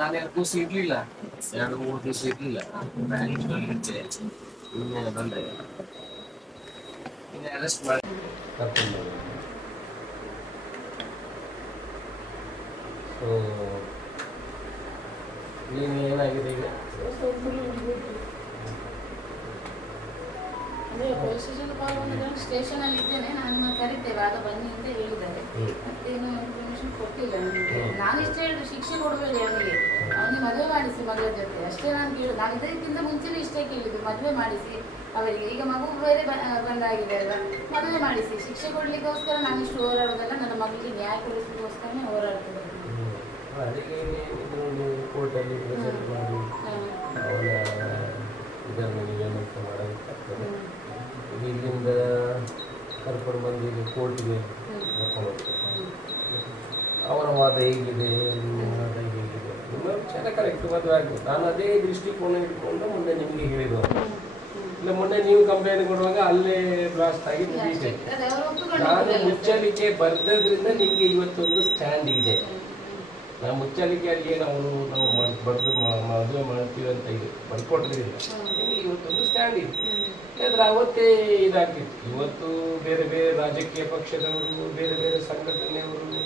ನಾನೇನು ದಿವಸ ಇರ್ಲಿಲ್ಲ, 2-3 ದಿವಸ ಇರ್ಲಿಲ್ಲ. ಬ್ಯಾಂಗ್ಳೂರಲ್ಲಿದ್ದೆ, ನಿನ್ನೆ ಬಂದೆ. ನಿನ್ನೆ ಅರೆಸ್ಟ್ ಮಾಡಿ ಕರ್ಕೊಂಡು ಬಂದೆ. ಸೊ ನೀನು ಏನಾಗಿದೆ ಈಗ? ಅದೇ ಪೊಲೀಸ್ ಸ್ಟೇಷನ್ ಕಾಲ್ ಬಂದಿದ್ದಾಗ ಸ್ಟೇಷನಲ್ಲಿ ಇದ್ದೇನೆ, ನಾನು ಕರಿತೇವೆ ಆಗ ಬನ್ನಿ ಅಂತ ಹೇಳಿದ್ದಾರೆ. ಮತ್ತೇನು ಇನ್ಫಾರ್ಮೇಶನ್ ಕೊಟ್ಟಿಲ್ಲ ನನಗೆ. ನಾನು ಇಷ್ಟ ಹೇಳಿದ್ರು, ಶಿಕ್ಷೆ ಕೊಡಬೇಡಿ ಅವನಿಗೆ ಮದುವೆ ಮಾಡಿಸಿ ಮಗಳ ಜೊತೆ ಅಷ್ಟೇ ನಾನು ಕೇಳಿದ್ದು. ನಾನು ಇದಕ್ಕಿಂತ ಮುಂಚೆನೇ ಇಷ್ಟೇ ಕೇಳಿದ್ದು, ಮದುವೆ ಮಾಡಿಸಿ ಅವರಿಗೆ. ಈಗ ಮಗು ಬೇರೆ ಬಂದಾಗಿದೆ ಅಲ್ವಾ, ಮದುವೆ ಮಾಡಿಸಿ. ಶಿಕ್ಷೆ ಕೊಡ್ಲಿಕ್ಕೋಸ್ಕರ ನಾನು ಇಷ್ಟು ಹೋರಾಡೋದಲ್ಲ, ನನ್ನ ಮಗಳಿಗೆ ನ್ಯಾಯ ಕೊಡಿಸಲಿಕ್ಕೋಸ್ಕರನೇ ಹೋರಾಡ್ತಿದ್ದೆ. ಕೋರ್ಟಲ್ಲಿ ಪ್ರೆಸೆಂಟ್ ಮಾಡಿ ಅವನ ಇದನ್ನು ನೀವೇನಂತ ಮಾಡೋದಕ್ಕಾಗ್ತದೆ. ಇಲ್ಲಿಂದ ಕರ್ಕೊಂಡು ಬಂದು ಈಗ ಕೋರ್ಟ್ಗೆ ಕರ್ಕೊಂಡು ಅವರ ವಾದ ಹೇಗಿದೆ, ನಿಮ್ಮ ವಾದ ಹೇಗಿದೆ, ನಿಮ್ಮ ವಿಚಾರ ಕರೆಕ್ಟ್ ಮದುವೆ ಆಗ್ಬೋದು. ನಾನು ಅದೇ ದೃಷ್ಟಿಕೋನ ಇಟ್ಕೊಂಡು ಮುಂದೆ ನಿಮಗೆ ಹೇಳಿದ್ದು. ಇಲ್ಲ ಮೊನ್ನೆ ನೀವು ಕಂಪ್ಲೇಂಟ್ ಕೊಡುವಾಗ ಅಲ್ಲೇ ಬ್ಲಾಸ್ಟ್ ಆಗಿ ಮುಗಿಯಿದೆ. ನಾನು ಮುಚ್ಚಲಿಕ್ಕೆ ಬರ್ದದ್ರಿಂದ ನಿಮಗೆ ಇವತ್ತೊಂದು ಸ್ಟ್ಯಾಂಡ್ ಇದೆ. ನಾವು ಮುಚ್ಚಲಿಕೆಯಲ್ಲಿ ನಾವು ಬರೆದು ಮದುವೆ ಮಾಡ್ತೀವಿ ಅಂತ ಇದೆ ಬರ್ಕೊಟ್ಟಿದ್ರಿಂದ ನಿಮಗೆ ಇವತ್ತೊಂದು ಸ್ಟ್ಯಾಂಡ್ ಇದೆ. ಯಾಕಂದ್ರೆ ಅವತ್ತೇ ಇದಾಗ್ತಿತ್ತು. ಇವತ್ತು ಬೇರೆ ಬೇರೆ ರಾಜಕೀಯ ಪಕ್ಷದವರು, ಬೇರೆ ಬೇರೆ ಸಂಘಟನೆಯವರು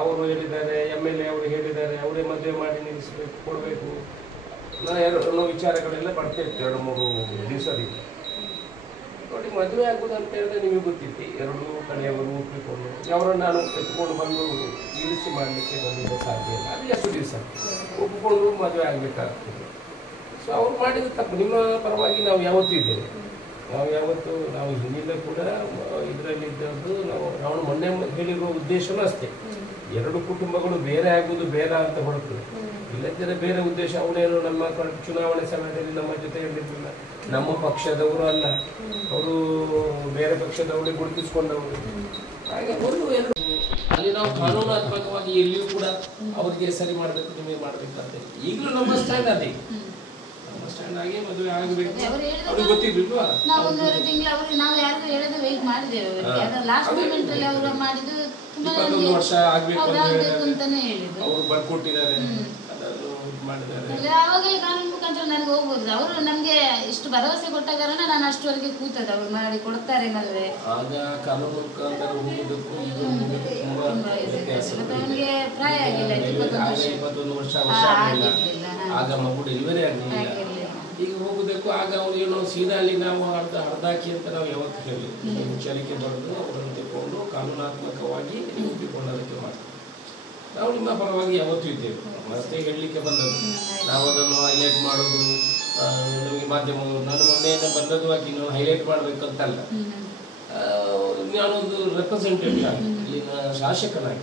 ಅವರು ಹೇಳಿದ್ದಾರೆ, MLA ಅವರು ಹೇಳಿದ್ದಾರೆ, ಅವರೇ ಮದುವೆ ಮಾಡಿ ನಿಲ್ಲಿಸಬೇಕು, ಕೊಡಬೇಕು, ನಾವು ವಿಚಾರಗಳೆಲ್ಲ ಬರ್ತಾ ಇತ್ತು 2-3 ದಿವಸದಿಂದ. ನೋಡಿ ಮದುವೆ ಆಗುದು ಅಂತ ಹೇಳಿದ್ರೆ ನಿಮಗೆ ಗೊತ್ತಿತ್ತು, 2 ಕಡೆಯವರು ಒಪ್ಪಿಕೊಂಡು ಅವರನ್ನು ನಾನು ಎತ್ಕೊಂಡು ಬಂದು ಇಳಿಸಿ ಮಾಡಲಿಕ್ಕೆ ಬಂದಿದ್ದ ಸಾಧ್ಯ ಇಲ್ಲ. ಅದು ಎಷ್ಟು ದಿವಸ ಒಪ್ಪಿಕೊಂಡು ಮದುವೆ ಆಗಬೇಕಾಗ್ತದೆ. ಸೊ ಅವ್ರು ಮಾಡಿದ ತಪ್ಪು. ನಿಮ್ಮ ಪರವಾಗಿ ನಾವು ಯಾವತ್ತೂ ಇದ್ದೇವೆ. ನಾವು ಹಿಂದಿನ ಕೂಡ ಇದರಲ್ಲಿದ್ದದ್ದು ನಾವು ಮೊನ್ನೆ ಹೇಳಿರುವ ಉದ್ದೇಶನೂ ಅಷ್ಟೇ. 2 ಕುಟುಂಬಗಳು ಬೇರೆ ಆಗುವುದು ಬೇಡ ಅಂತ ಹೊರತು ಇಲ್ಲದಿದ್ದರೆ ಬೇರೆ ಉದ್ದೇಶ. ಅವರೇನು ನಮ್ಮ ಚುನಾವಣೆ ಸಮಯದಲ್ಲಿ ನಮ್ಮ ಜೊತೆ ಇರಲಿಲ್ಲ, ನಮ್ಮ ಪಕ್ಷದವರು ಅಲ್ಲ, ಅವರು ಬೇರೆ ಪಕ್ಷದವರಿಗೆ ಗುರುತಿಸಿಕೊಂಡವರು. ಹಾಗೆ ಅಲ್ಲಿ ನಾವು ಕಾನೂನಾತ್ಮಕವಾಗಿ ಎಲ್ಲಿಯೂ ಕೂಡ ಅವರಿಗೆ ಸರಿ ಮಾಡಬೇಕು, ನಿಮಗೆ ಮಾಡಬೇಕಂತ ಈಗಲೂ ನಮ್ಮ ಸ್ಟ್ಯಾಂಡ್ ಅದೇ. ಸ್ಟ್ಯಾಂಡ್ ಆಗಿ ಮದುವೆ ಆಗಬೇಕು. ಅವ್ರಿಗೆ ಗೊತ್ತಿರ್ಲಿಲ್ವಾ? ನಾವು 1.5 ತಿಂಗಳು ನಾವು ಯಾರಿಗೂ ಹೇಳದೆ ವೆಯ್ಟ್ ಮಾಡಿದ್ದೇವೆ. ಲಾಸ್ಟ್ ಮೂಮೆಂಟ್ ಅಲ್ಲಿ ಅವರು ಮಾಡಿದ್ದು 21 ವರ್ಷ ಆಗ್ಬೇಕು ಅಂತಾನೆ ಹೇಳಿದ್ರು. ಅವರು ಬರ್ಕೊಟ್ಟಿದ್ದಾರೆ, ಮಾಡಿದ್ದಾರೆ. ಆವಾಗಲೇ ಕಾನೂನು ಮುಖಾಂತರ ನನಗೆ ಹೋಗ್ಬೋದು. ಅವರು ನಮ್ಗೆ ಇಷ್ಟು ಭರವಸೆ ಕೊಟ್ಟ ಕಾರಣ ನಾನು ಅಷ್ಟುವರೆಗೆ ಕೂತದ್ದು. ಅವರು ಮಾಡಿ ಕೊಡ್ತಾರೆ ಮದುವೆ. ಆಗ ಕಾನೂನು ಮುಖಾಂತರ ಹೋಗುವುದಕ್ಕೂ ಈಗ ತುಂಬಾ ವ್ಯತ್ಯಾಸ. ಅವನಿಗೆ ಪ್ರಾಯ ಆಗಿಲ್ಲ, 21 ವರ್ಷ ಆಗಿಲ್ಲ. ಆಗ ಮಗು ಡೆಲಿವರಿ ಆಗಲಿಲ್ಲ. ಈಗ ಹೋಗುದಕ್ಕೂ ಆಗ ಅವ್ರು ಏನೋ ಸೀದಾ ಅಲ್ಲಿ ನಾವು ಅರ್ಧಾಕಿ ಅಂತ ನಾವು ಯಾವತ್ತು ಹೇಳಿ ಮುಚ್ಚಲಿಕ್ಕೆ ಬರೆದು ಅವರನ್ನು ತಗೊಂಡು ಕಾನೂನಾತ್ಮಕವಾಗಿ ಒಪ್ಪಿಕೊಂಡದಕ್ಕೆ ಮಾಡ್ತೀವಿ. ನಾವು ನಿಮ್ಮ ಪರವಾಗಿ ಯಾವತ್ತೂ ಇದ್ದೇವೆ. ಮತ್ತೆ ಹೇಳಲಿಕ್ಕೆ ಬಂದದ್ದು ನಾವು ಅದನ್ನು ಹೈಲೈಟ್ ಮಾಡೋದು ನಮಗೆ ಮಾಧ್ಯಮಗಳು. ನಾನು ಮೊನ್ನೆಯಿಂದ ಬಂದದ್ದು ಆಗಿ ನಾವು ಹೈಲೈಟ್ ಮಾಡಬೇಕಂತಲ್ಲ, ನಾನೊಂದು ರೆಪ್ರೆಸೆಂಟೇಟಿವ್ ಆಗಿ ಇಲ್ಲಿನ ಶಾಸಕನಾಗಿ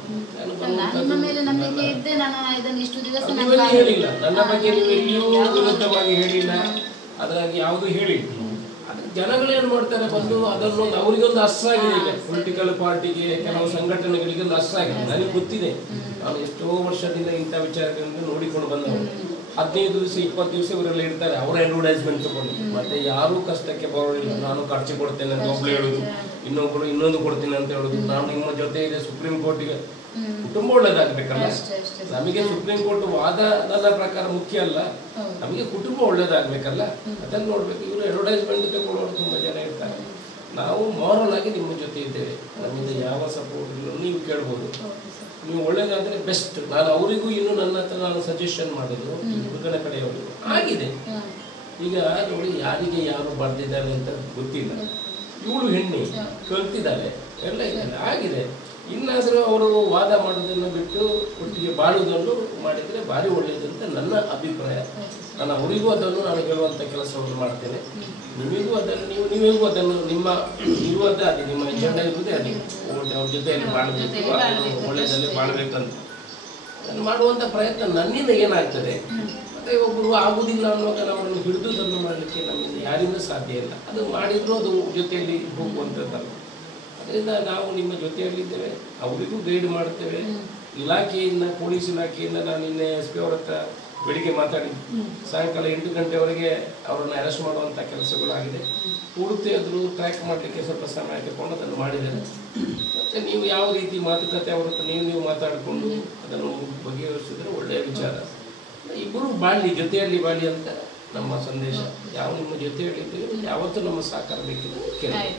ಹೇಳಿಲ್ಲ. ನನ್ನ ಬಗ್ಗೆ ನೀವು ಎಲ್ಲಿಯೂ ವಿರುದ್ಧವಾಗಿ ಹೇಳಿಲ್ಲ, ಅದರಾಗಿ ಯಾವುದೂ ಹೇಳಿಲ್ಲ. ಜನಗಳೇನು ಮಾಡ್ತಾರೆ ಬಂದು ಅದನ್ನು ಅವರಿಗೊಂದು ಅಸ್ತ್ರ ಆಗಿದೆ. ಈಗ ಪೊಲಿಟಿಕಲ್ ಪಾರ್ಟಿಗೆ, ಕೆಲವು ಸಂಘಟನೆಗಳಿಗೆ ಒಂದು ಅಸ್ತ್ರ ಆಗಿದೆ. ನನಗೆ ಗೊತ್ತಿದೆ, ನಾನು ಎಷ್ಟೋ ವರ್ಷದಿಂದ ಇಂಥ ವಿಚಾರಗಳನ್ನು ನೋಡಿಕೊಂಡು ಬಂದವರು. 15 ದಿವಸ 20 ದಿವಸ ಇವರೆಲ್ಲ ಇರ್ತಾರೆ, ಅವರ ಅಡ್ವರ್ಟೈಸ್ಮೆಂಟ್ ತಗೊಂಡು. ಮತ್ತೆ ಯಾರೂ ಕಷ್ಟಕ್ಕೆ ಬರೋದಿಲ್ಲ. ನಾನು ಖರ್ಚು ಕೊಡ್ತೇನೆ ಅಂತ ಒಬ್ಳು ಹೇಳುದು, ಇನ್ನೊಬ್ರು ಇನ್ನೊಂದು ಕೊಡ್ತೀನಿ ಅಂತ ಹೇಳುದು. ನಾನು ನಿಮ್ಮ ಜೊತೆ ಇದೆ ಸುಪ್ರೀಂ ಕೋರ್ಟಿಗೆ. ಕುಟುಂಬ ಒಳ್ಳೇದಾಗಬೇಕಲ್ಲ. ನಮಗೆ ಸುಪ್ರೀಂ ಕೋರ್ಟ್ ವಾದ ನನ್ನ ಪ್ರಕಾರ ಮುಖ್ಯ ಅಲ್ಲ, ನಮಗೆ ಕುಟುಂಬ ಒಳ್ಳೇದಾಗಬೇಕಲ್ಲ, ಅದನ್ನು ನೋಡ್ಬೇಕು. ಇವರು ಅಡ್ವರ್ಟೈಸ್ಮೆಂಟ್ ತಗೊಳ್ಳೋರು ತುಂಬ ಜನ ಇರ್ತಾರೆ. ನಾವು ಮಾರಲ್ ಆಗಿ ನಿಮ್ಮ ಜೊತೆ ಇದ್ದೇವೆ, ನಮ್ಮಿಂದ ಯಾವ ಸಪೋರ್ಟ್ ಇಲ್ಲ. ನೀವು ಕೇಳ್ಬೋದು, ನೀವು ಒಳ್ಳೇದಾದ್ರೆ ಬೆಸ್ಟ್. ನಾನು ಅವರಿಗೂ ಇನ್ನು ನನ್ನ ಹತ್ರ ನಾನು ಸಜೆಷನ್ ಮಾಡಿದ್ರು ಹುಡುಗನ ಕಡೆಯವರಿಗೂ ಆಗಿದೆ. ಈಗ ನೋಡಿ, ಯಾರಿಗೆ ಯಾರು ಬರ್ದಿದ್ದಾರೆ ಅಂತ ಗೊತ್ತಿಲ್ಲ. ಇವಳು ಹೆಣ್ಣಿ ಕಲ್ತಿದ್ದಾರೆ, ಎಲ್ಲ ಇದ್ದಾರೆ, ಆಗಿದೆ. ಇನ್ನಾದರೂ ಅವರು ವಾದ ಮಾಡೋದನ್ನು ಬಿಟ್ಟು ಒಟ್ಟಿಗೆ ಬಾಳುವುದನ್ನು ಮಾಡಿದರೆ ಭಾರಿ ಒಳ್ಳೆಯದು ಅಂತ ನನ್ನ ಅಭಿಪ್ರಾಯ. ನಾನು ಅವರಿಗೂ ಅದನ್ನು ನಾನು ಹೇಳುವಂಥ ಕೆಲಸವನ್ನು ಮಾಡ್ತೇನೆ. ನಿಮಗೂ ಅದನ್ನು ನೀವಿಗೂ ಅದನ್ನು ನಿಮ್ಮ ಇರುವುದೇ ಅದೇ, ನಿಮ್ಮ ಎಜೆಂಡಾ ಇರುವುದೇ ಅದೇ, ಅವ್ರ ಜೊತೆಯಲ್ಲಿ ಬಾಳಬೇಕು, ಒಳ್ಳೆಯದಲ್ಲಿ ಬಾಳಬೇಕಂತ ಅದನ್ನು ಮಾಡುವಂಥ ಪ್ರಯತ್ನ ನನ್ನಿಂದ ಏನಾಗ್ತದೆ. ಮತ್ತು ಒಬ್ಬರು ಆಗುವುದಿಲ್ಲ ಅನ್ನುವಾಗ ನಮ್ಮನ್ನು ಹಿಡಿದುದನ್ನು ಮಾಡಲಿಕ್ಕೆ ನಮ್ಮಿಂದ ಯಾರಿಂದ ಸಾಧ್ಯ ಇಲ್ಲ. ಅದು ಮಾಡಿದರೂ ಅದು ಜೊತೆಯಲ್ಲಿ ಹೋಗುವಂಥದ್ದಲ್ಲ. ಅದರಿಂದ ನಾವು ನಿಮ್ಮ ಜೊತೆಯಲ್ಲಿದ್ದೇವೆ, ಅವರಿಗೂ ಗೈಡ್ ಮಾಡ್ತೇವೆ. ಇಲಾಖೆಯಿಂದ, ಪೊಲೀಸ್ ಇಲಾಖೆಯಿಂದ ನಾನು ನಿನ್ನೆ SP ಅವರ ಹತ್ರ ಬೆಳಿಗ್ಗೆ ಮಾತಾಡಿ ಸಾಯಂಕಾಲ 8 ಗಂಟೆವರೆಗೆ ಅವರನ್ನು ಅರೆಸ್ಟ್ ಮಾಡುವಂಥ ಕೆಲಸಗಳಾಗಿದೆ. ಪೂರ್ತಿ ಅದ್ರ ಟ್ರ್ಯಾಕ್ ಮಾಡಲಿಕ್ಕೆ ಸ್ವಲ್ಪ ಸಮಯ ತಗೊಂಡು ಅದನ್ನು ಮಾಡಿದ್ದಾರೆ. ನೀವು ಯಾವ ರೀತಿ ಮಾತುಕತೆ ಅವ್ರ ಹತ್ರ ನೀವು ಮಾತಾಡಿಕೊಂಡು ಅದನ್ನು ಬಗೆಹರಿಸಿದ್ರೆ ಒಳ್ಳೆಯ ವಿಚಾರ. ಇಬ್ಬರು ಬಾಳಿ ಜೊತೆಯಲ್ಲಿ ಬಾಳಿ ಅಂತ ನಮ್ಮ ಸಂದೇಶ. ಯಾವ ನಿಮ್ಮ ಜೊತೆಯಲ್ಲಿದ್ದೀವಿ ಯಾವತ್ತೂ ನಮ್ಮ ಸಹಕಾರ ಬೇಕಿದೆ ಕೇಳಿ.